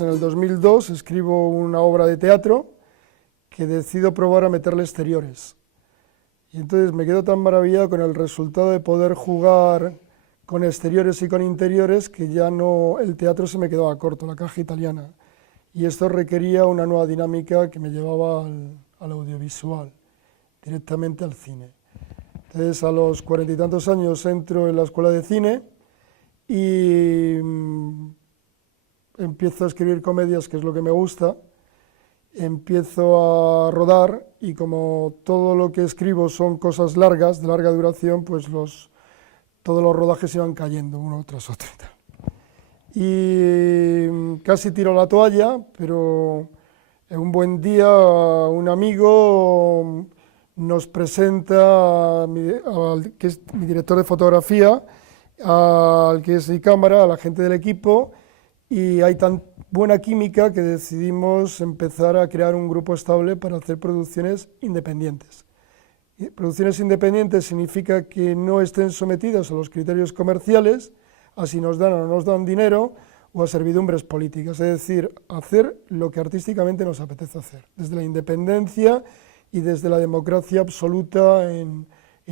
En el 2002 escribo una obra de teatro que decido probar a meterle exteriores. Y entonces me quedo tan maravillado con el resultado de poder jugar con exteriores y con interiores que ya no, el teatro se me quedaba corto, la caja italiana. Y esto requería una nueva dinámica que me llevaba al audiovisual, directamente al cine. Entonces a los 40 y tantos años entro en la escuela de cine y empiezo a escribir comedias, que es lo que me gusta, empiezo a rodar y como todo lo que escribo son cosas largas, de larga duración, pues todos los rodajes iban cayendo uno tras otro. Y casi tiro la toalla, pero un buen día un amigo nos presenta al que es mi director de fotografía, al que es mi cámara, a la gente del equipo, y hay tan buena química que decidimos empezar a crear un grupo estable para hacer producciones independientes. Y producciones independientes significa que no estén sometidas a los criterios comerciales, a si nos dan o no nos dan dinero, o a servidumbres políticas, es decir, hacer lo que artísticamente nos apetece hacer, desde la independencia y desde la democracia absoluta en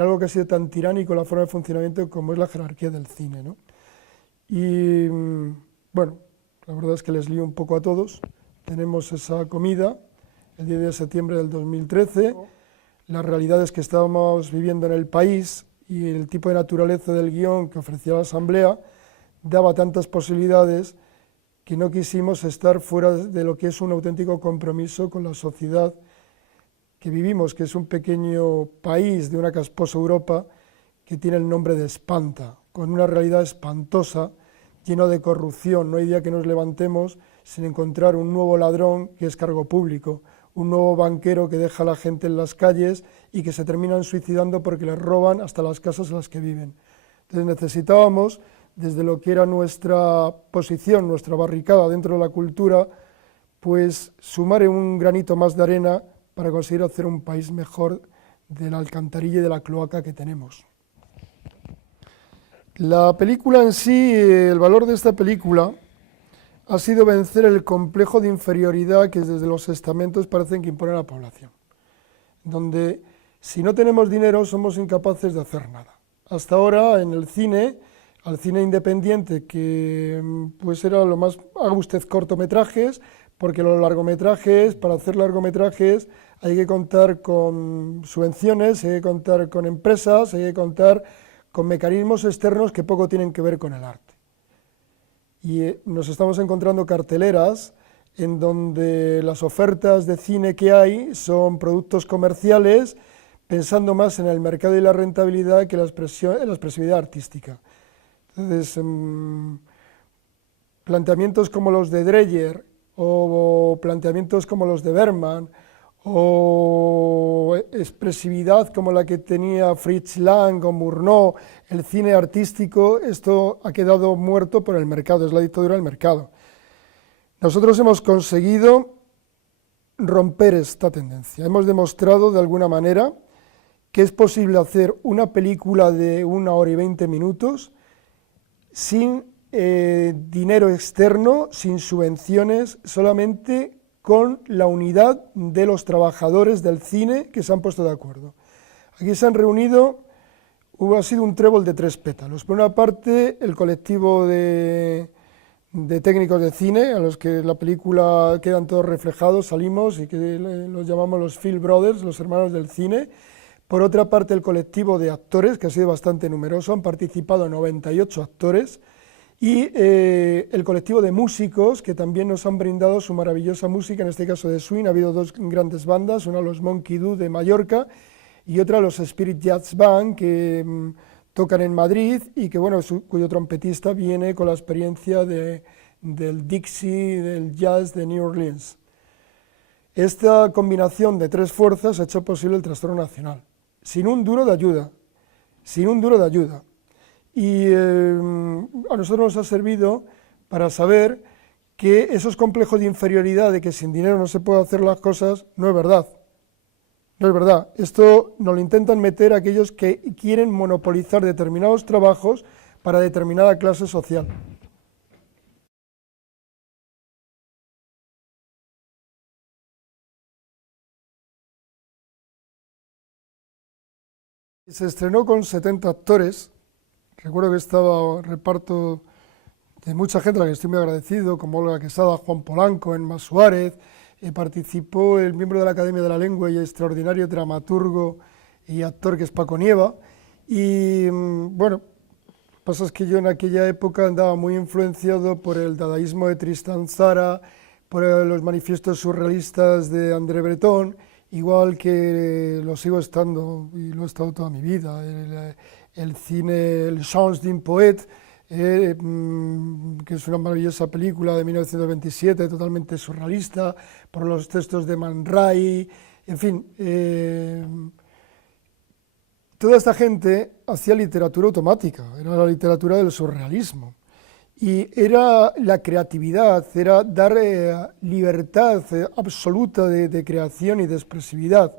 algo que ha sido tan tiránico la forma de funcionamiento como es la jerarquía del cine, ¿no? Y bueno, la verdad es que les lío un poco a todos. Tenemos esa comida el 10 de septiembre del 2013, las realidades que estábamos viviendo en el país y el tipo de naturaleza del guión que ofrecía la Asamblea daba tantas posibilidades que no quisimos estar fuera de lo que es un auténtico compromiso con la sociedad que vivimos, que es un pequeño país de una casposa Europa que tiene el nombre de Espanta, con una realidad espantosa, lleno de corrupción. No hay día que nos levantemos sin encontrar un nuevo ladrón que es cargo público, un nuevo banquero que deja a la gente en las calles y que se terminan suicidando porque les roban hasta las casas en las que viven. Entonces necesitábamos, desde lo que era nuestra posición, nuestra barricada dentro de la cultura, pues sumar un granito más de arena para conseguir hacer un país mejor de la alcantarilla y de la cloaca que tenemos. La película en sí, el valor de esta película ha sido vencer el complejo de inferioridad que desde los estamentos parecen que impone a la población, donde si no tenemos dinero somos incapaces de hacer nada. Hasta ahora en el cine, al cine independiente, que pues era lo más, haga usted cortometrajes, porque los largometrajes, para hacer largometrajes hay que contar con subvenciones, hay que contar con empresas, hay que contar con mecanismos externos que poco tienen que ver con el arte. Y nos estamos encontrando carteleras en donde las ofertas de cine que hay son productos comerciales, pensando más en el mercado y la rentabilidad que en la expresividad artística. Entonces, planteamientos como los de Dreyer, o planteamientos como los de Bergman, o expresividad como la que tenía Fritz Lang o Murnau, el cine artístico, esto ha quedado muerto por el mercado, es la dictadura del mercado. Nosotros hemos conseguido romper esta tendencia, hemos demostrado de alguna manera que es posible hacer una película de 1 hora y 20 minutos sin dinero externo, sin subvenciones, solamente con la unidad de los trabajadores del cine que se han puesto de acuerdo. Aquí se han reunido, ha sido un trébol de 3 pétalos. Por una parte, el colectivo de técnicos de cine, a los que en la película quedan todos reflejados, salimos y que los llamamos los Phil Brothers, los hermanos del cine. Por otra parte, el colectivo de actores, que ha sido bastante numeroso, han participado 98 actores, y el colectivo de músicos, que también nos han brindado su maravillosa música, en este caso de swing. Ha habido 2 grandes bandas, una los Monkey Do de Mallorca y otra los Spirit Jazz Band, que tocan en Madrid y que, bueno, cuyo trompetista viene con la experiencia del Dixie, del jazz de New Orleans. Esta combinación de 3 fuerzas ha hecho posible el trastorno nacional, sin un duro de ayuda, sin un duro de ayuda. Y a nosotros nos ha servido para saber que esos complejos de inferioridad, de que sin dinero no se puede hacer las cosas, no es verdad. No es verdad. Esto nos lo intentan meter aquellos que quieren monopolizar determinados trabajos para determinada clase social. Se estrenó con 70 actores. Recuerdo que estaba reparto de mucha gente a la que estoy muy agradecido, como Olga Quesada, Juan Polanco, Emma Suárez. Participó el miembro de la Academia de la Lengua y extraordinario dramaturgo y actor que es Paco Nieva. Y bueno, lo que pasa es que yo en aquella época andaba muy influenciado por el dadaísmo de Tristan Tzara, por los manifiestos surrealistas de André Breton, igual que lo sigo estando y lo he estado toda mi vida. El cine, el Chants d'un poète, que es una maravillosa película de 1927, totalmente surrealista, por los textos de Man Ray, en fin. Toda esta gente hacía literatura automática, era la literatura del surrealismo. Y era la creatividad, era dar libertad absoluta de creación y de expresividad.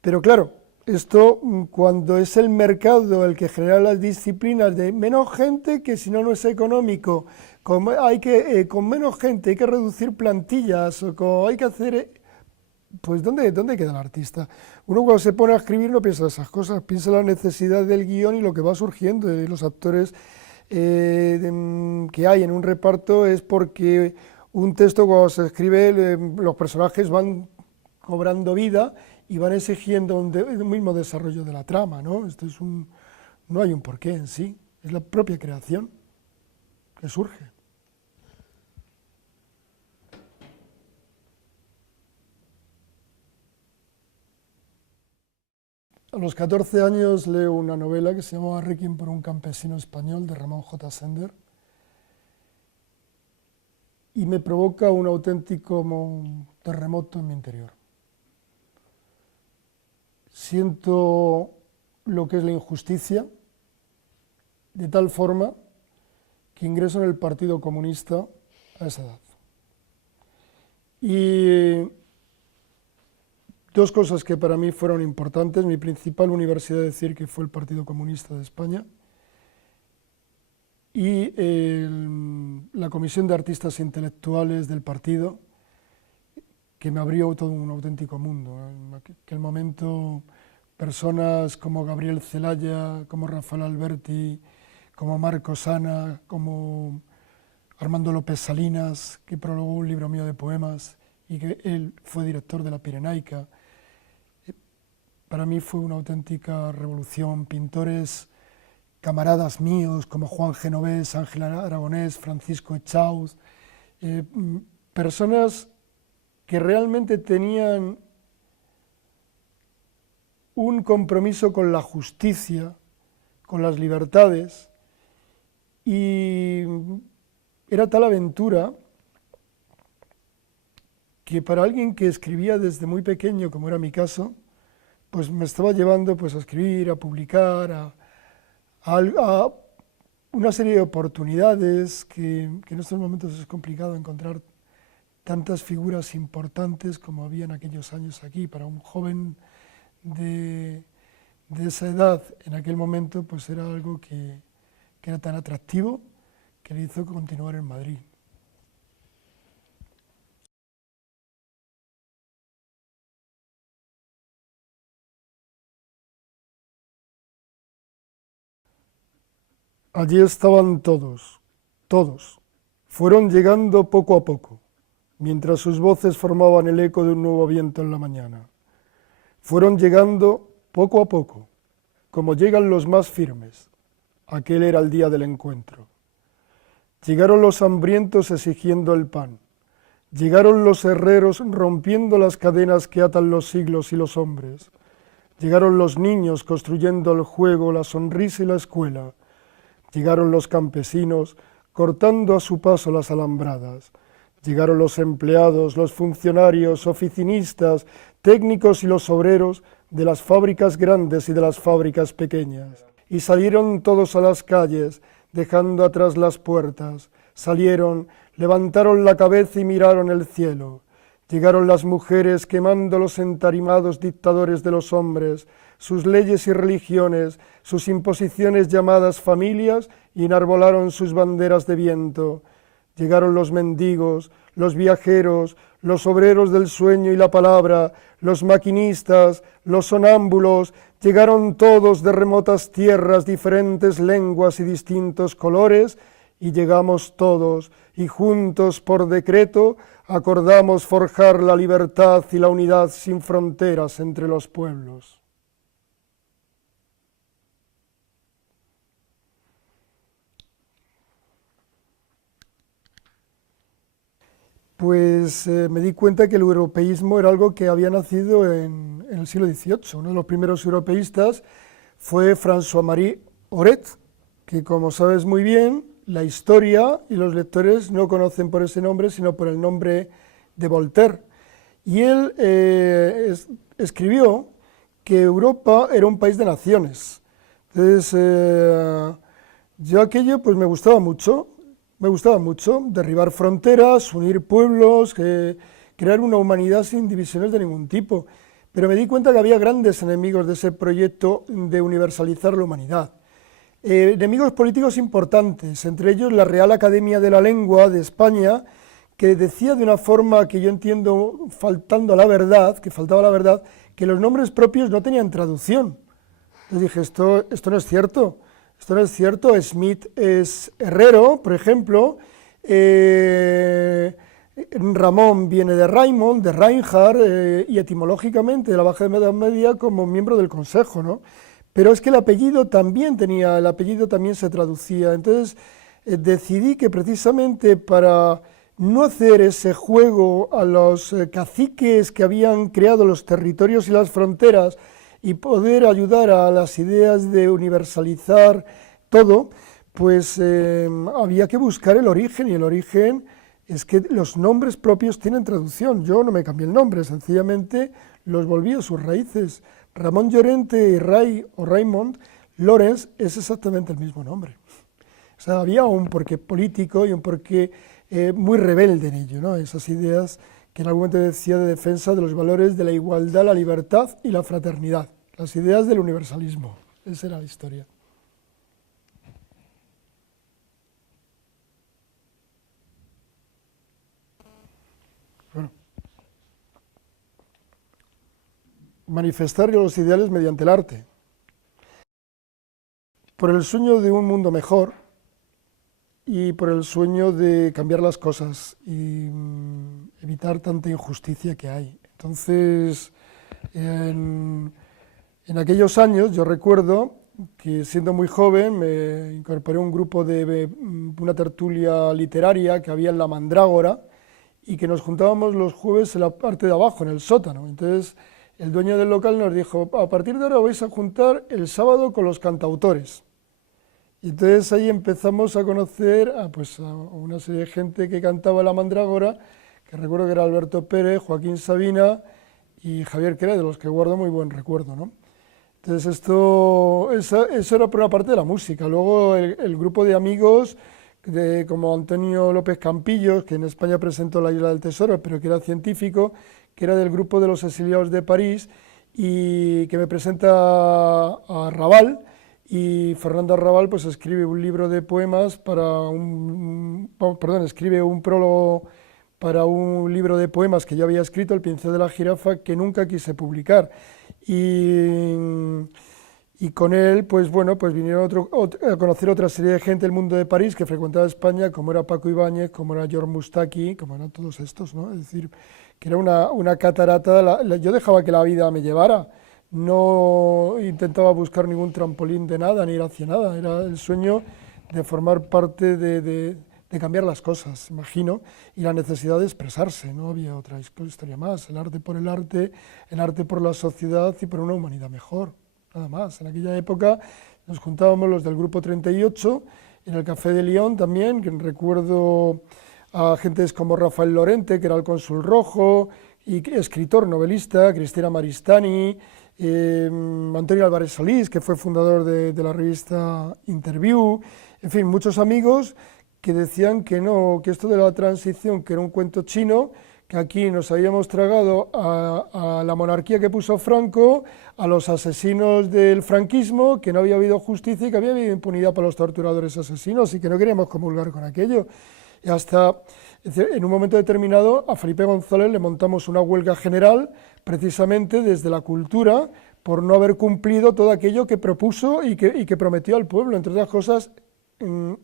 Pero claro, esto cuando es el mercado el que genera las disciplinas de menos gente, que si no no es económico, con menos gente hay que reducir plantillas, o hay que hacer... Pues ¿dónde queda el artista? Uno cuando se pone a escribir no piensa esas cosas, piensa en la necesidad del guión y lo que va surgiendo, y los actores que hay en un reparto es porque un texto cuando se escribe los personajes van cobrando vida y van exigiendo un mismo desarrollo de la trama, ¿no? No hay un porqué en sí, es la propia creación que surge. A los 14 años leo una novela que se llamaba Requiem por un campesino español, de Ramón J. Sender, y me provoca un auténtico terremoto en mi interior. Siento lo que es la injusticia, de tal forma que ingreso en el Partido Comunista a esa edad. Y dos cosas que para mí fueron importantes. Mi principal universidad de decir que fue el Partido Comunista de España y la Comisión de Artistas Intelectuales del partido, que me abrió todo un auténtico mundo. En aquel momento, personas como Gabriel Celaya, como Rafael Alberti, como Marco Sana, como Armando López Salinas, que prologó un libro mío de poemas y que él fue director de la Pirenaica. Para mí fue una auténtica revolución. Pintores, camaradas míos como Juan Genovés, Ángel Aragonés, Francisco Echauz, personas que realmente tenían un compromiso con la justicia, con las libertades, y era tal aventura que para alguien que escribía desde muy pequeño, como era mi caso, pues me estaba llevando pues, a escribir, a publicar, a una serie de oportunidades que en estos momentos es complicado encontrar tantas figuras importantes como había en aquellos años aquí. Para un joven de esa edad, en aquel momento, pues era algo que era tan atractivo que le hizo continuar en Madrid. Allí estaban todos, todos. Fueron llegando poco a poco, mientras sus voces formaban el eco de un nuevo viento en la mañana. Fueron llegando poco a poco, como llegan los más firmes. Aquel era el día del encuentro. Llegaron los hambrientos exigiendo el pan. Llegaron los herreros rompiendo las cadenas que atan los siglos y los hombres. Llegaron los niños construyendo el juego, la sonrisa y la escuela. Llegaron los campesinos cortando a su paso las alambradas. Llegaron los empleados, los funcionarios, oficinistas, técnicos y los obreros de las fábricas grandes y de las fábricas pequeñas. Y salieron todos a las calles, dejando atrás las puertas. Salieron, levantaron la cabeza y miraron el cielo. Llegaron las mujeres quemando los entarimados dictadores de los hombres, sus leyes y religiones, sus imposiciones llamadas familias, y enarbolaron sus banderas de viento. llegaron los mendigos, los viajeros, los obreros del sueño y la palabra, los maquinistas, los sonámbulos, llegaron todos de remotas tierras, diferentes lenguas y distintos colores, y llegamos todos, y juntos por decreto acordamos forjar la libertad y la unidad sin fronteras entre los pueblos. Pues me di cuenta que el europeísmo era algo que había nacido en el siglo XVIII. Uno de los primeros europeístas fue François-Marie Aurèt, que, como sabes muy bien, la historia y los lectores no conocen por ese nombre, sino por el nombre de Voltaire. Y él escribió que Europa era un país de naciones. Entonces, yo aquello pues me gustaba mucho derribar fronteras, unir pueblos, crear una humanidad sin divisiones de ningún tipo. Pero me di cuenta que había grandes enemigos de ese proyecto de universalizar la humanidad. Enemigos políticos importantes, entre ellos la Real Academia de la Lengua de España, que decía de una forma que yo entiendo faltando la verdad, que faltaba la verdad, que los nombres propios no tenían traducción. Entonces dije, esto no es cierto. Esto no es cierto. Smith es herrero, por ejemplo. Ramón viene de Raymond, de Reinhardt, y etimológicamente de la Baja Edad Media como miembro del Consejo, ¿no? Pero es que el apellido también se traducía. Entonces decidí que precisamente para no hacer ese juego a los caciques que habían creado los territorios y las fronteras y poder ayudar a las ideas de universalizar todo, pues había que buscar el origen, y el origen es que los nombres propios tienen traducción. Yo no me cambié el nombre, sencillamente los volví a sus raíces. Ramón Llorente y Raymond Lorenz es exactamente el mismo nombre. O sea, había un porqué político y un porqué muy rebelde en ello, ¿no? Esas ideas que en algún momento decía de defensa de los valores de la igualdad, la libertad y la fraternidad, las ideas del universalismo. Esa era la historia. Bueno. Manifestar los ideales mediante el arte. Por el sueño de un mundo mejor y por el sueño de cambiar las cosas y evitar tanta injusticia que hay. Entonces, en aquellos años yo recuerdo que siendo muy joven me incorporé a un grupo de una tertulia literaria que había en La Mandrágora y que nos juntábamos los jueves en la parte de abajo, en el sótano. Entonces, el dueño del local nos dijo, a partir de ahora vais a juntar el sábado con los cantautores. Y entonces ahí empezamos a conocer a una serie de gente que cantaba La Mandrágora, que recuerdo que era Alberto Pérez, Joaquín Sabina y Javier Quera, de los que guardo muy buen recuerdo, ¿no? Entonces eso era por una parte de la música. Luego el grupo de amigos, como Antonio López Campillos, que en España presentó La Isla del Tesoro, pero que era científico, que era del grupo de los exiliados de París, y que me presenta a Raval, y Fernando Arrabal pues escribe un libro de poemas escribe un prólogo para un libro de poemas que yo había escrito, El pincel de la jirafa, que nunca quise publicar. Y con él, pues vinieron a conocer otra serie de gente del mundo de París que frecuentaba España, como era Paco Ibáñez, como era George Moustaki, como eran todos estos, ¿no? Es decir, que era una catarata, yo dejaba que la vida me llevara, no intentaba buscar ningún trampolín de nada, ni ir hacia nada, era el sueño de formar parte de cambiar las cosas, imagino, y la necesidad de expresarse, no había otra historia más, el arte por la sociedad y por una humanidad mejor, nada más. En aquella época nos juntábamos los del Grupo 38, en el Café de Lyon también, que recuerdo a gentes como Rafael Lorente, que era el cónsul rojo, y escritor, novelista, Cristina Maristani, Antonio Álvarez Solís, que fue fundador de la revista Interview, en fin, muchos amigos que decían que no, que esto de la transición, que era un cuento chino, que aquí nos habíamos tragado a la monarquía que puso Franco, a los asesinos del franquismo, que no había habido justicia y que había habido impunidad para los torturadores asesinos y que no queríamos comulgar con aquello. Y hasta, es decir, en un momento determinado, a Felipe González le montamos una huelga general, precisamente desde la cultura, por no haber cumplido todo aquello que propuso y que prometió al pueblo. Entre otras cosas,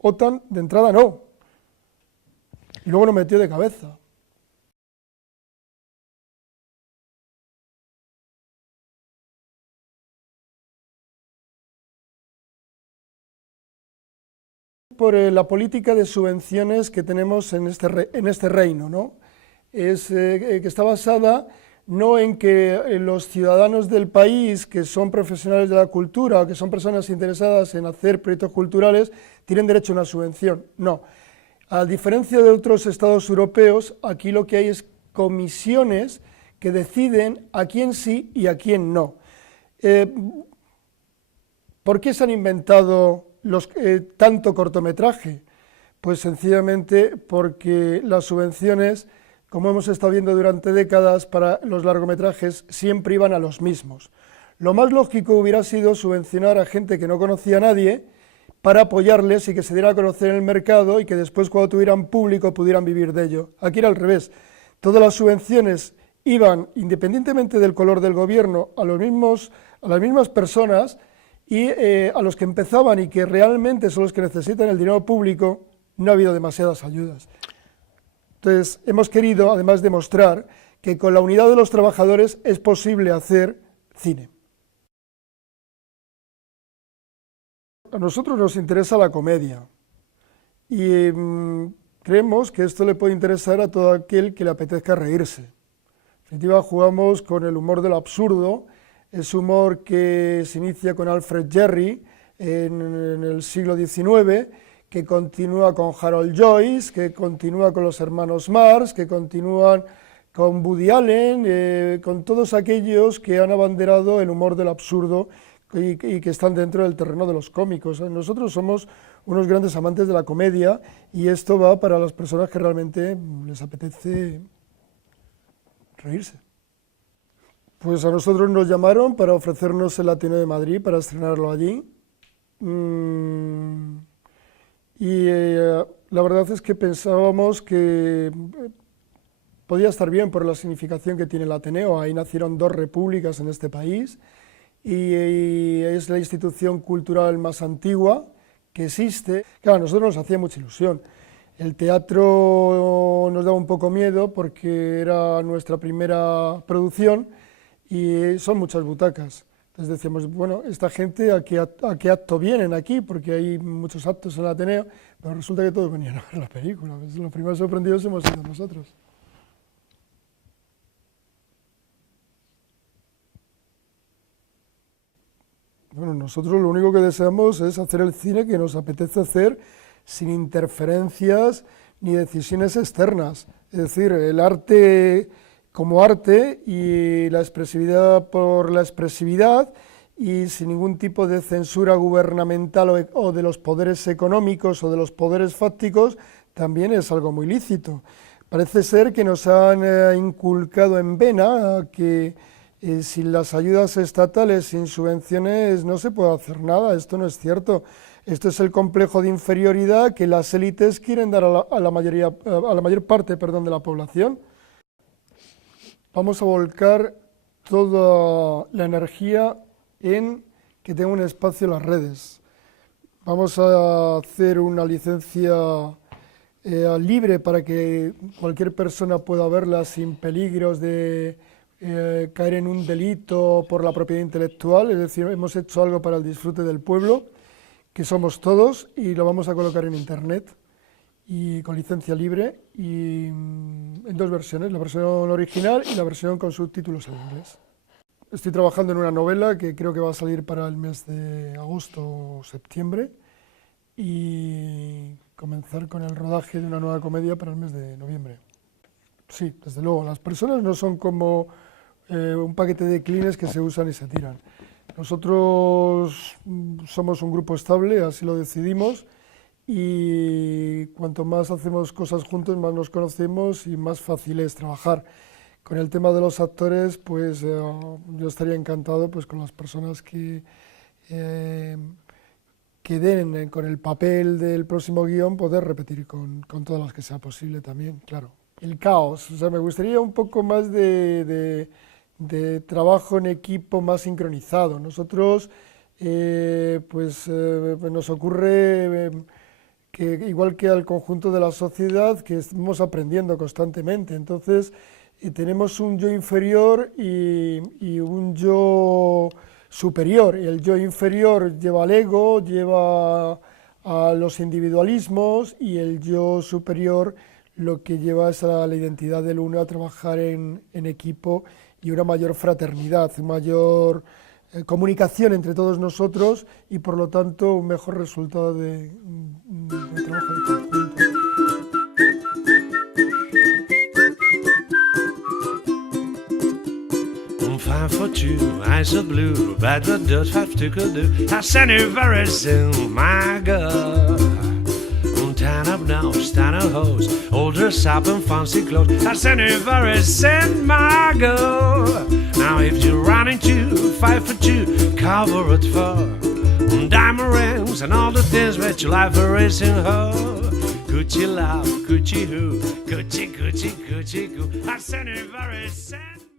OTAN de entrada no. Y luego nos metió de cabeza. Por la política de subvenciones que tenemos en este reino, ¿no? Que está basada no en que los ciudadanos del país, que son profesionales de la cultura o que son personas interesadas en hacer proyectos culturales, tienen derecho a una subvención, no. A diferencia de otros estados europeos, aquí lo que hay es comisiones que deciden a quién sí y a quién no. ¿Por qué se han inventado tanto cortometraje? Pues sencillamente porque las subvenciones, como hemos estado viendo durante décadas para los largometrajes, siempre iban a los mismos. Lo más lógico hubiera sido subvencionar a gente que no conocía a nadie para apoyarles y que se diera a conocer en el mercado y que después, cuando tuvieran público, pudieran vivir de ello. Aquí era al revés. Todas las subvenciones iban, independientemente del color del gobierno, a las mismas personas, y a los que empezaban y que realmente son los que necesitan el dinero público, no ha habido demasiadas ayudas. Entonces, hemos querido, además, demostrar que con la unidad de los trabajadores es posible hacer cine. A nosotros nos interesa la comedia y creemos que esto le puede interesar a todo aquel que le apetezca reírse. En definitiva, jugamos con el humor de lo absurdo. Es humor que se inicia con Alfred Jarry en el siglo XIX, que continúa con Harold Joyce, que continúa con los hermanos Marx, que continúan con Woody Allen, con todos aquellos que han abanderado el humor del absurdo y que están dentro del terreno de los cómicos. Nosotros somos unos grandes amantes de la comedia y esto va para las personas que realmente les apetece reírse. Pues a nosotros nos llamaron para ofrecernos el Ateneo de Madrid, para estrenarlo allí. La verdad es que pensábamos que podía estar bien por la significación que tiene el Ateneo. Ahí nacieron dos repúblicas en este país y es la institución cultural más antigua que existe. Claro, a nosotros nos hacía mucha ilusión. El teatro nos daba un poco miedo porque era nuestra primera producción y son muchas butacas. Entonces decíamos, bueno, esta gente a qué acto vienen aquí, porque hay muchos actos en el Ateneo, pero resulta que todos venían a ver la película. Los primeros sorprendidos hemos sido nosotros. Bueno, nosotros lo único que deseamos es hacer el cine que nos apetece hacer sin interferencias ni decisiones externas. Es decir, el arte como arte y la expresividad por la expresividad y sin ningún tipo de censura gubernamental o de los poderes económicos o de los poderes fácticos, también es algo muy lícito. Parece ser que nos han inculcado en vena que sin las ayudas estatales, sin subvenciones, no se puede hacer nada. Esto no es cierto. Esto es el complejo de inferioridad que las élites quieren dar a la mayor parte, de la población. Vamos a volcar toda la energía en que tenga un espacio en las redes. Vamos a hacer una licencia libre para que cualquier persona pueda verla sin peligros de caer en un delito por la propiedad intelectual, es decir, hemos hecho algo para el disfrute del pueblo, que somos todos, y lo vamos a colocar en internet y con licencia libre y en dos versiones, la versión original y la versión con subtítulos en inglés. Estoy trabajando en una novela que creo que va a salir para el mes de agosto o septiembre y comenzar con el rodaje de una nueva comedia para el mes de noviembre. Sí, desde luego, las personas no son como un paquete de clines que se usan y se tiran. Nosotros somos un grupo estable, así lo decidimos, y cuanto más hacemos cosas juntos, más nos conocemos y más fácil es trabajar. Con el tema de los actores, pues yo estaría encantado pues, con las personas que que den con el papel del próximo guión, poder repetir con todas las que sea posible también, claro. El caos, o sea, me gustaría un poco más de trabajo en equipo más sincronizado. Nosotros, nos ocurre que, igual que al conjunto de la sociedad, que estamos aprendiendo constantemente. Entonces, tenemos un yo inferior y un yo superior. El yo inferior lleva al ego, lleva a los individualismos, y el yo superior lo que lleva es a la identidad del uno, a trabajar en equipo y una mayor fraternidad, mayor comunicación entre todos nosotros y por lo tanto un mejor resultado de trabajo de conjunto. Five for two, eyes are blue, bad but does have to do. I send it very soon, my God. Stand up now, stand up hose, old dress up in fancy clothes. I send it very soon, my God. Now if you're running to 5 for 2, cover it for diamond rings and all the things that your life are racing her. Coochie love, coochie who, coochie, coochie, coochie coo. I send it very soon.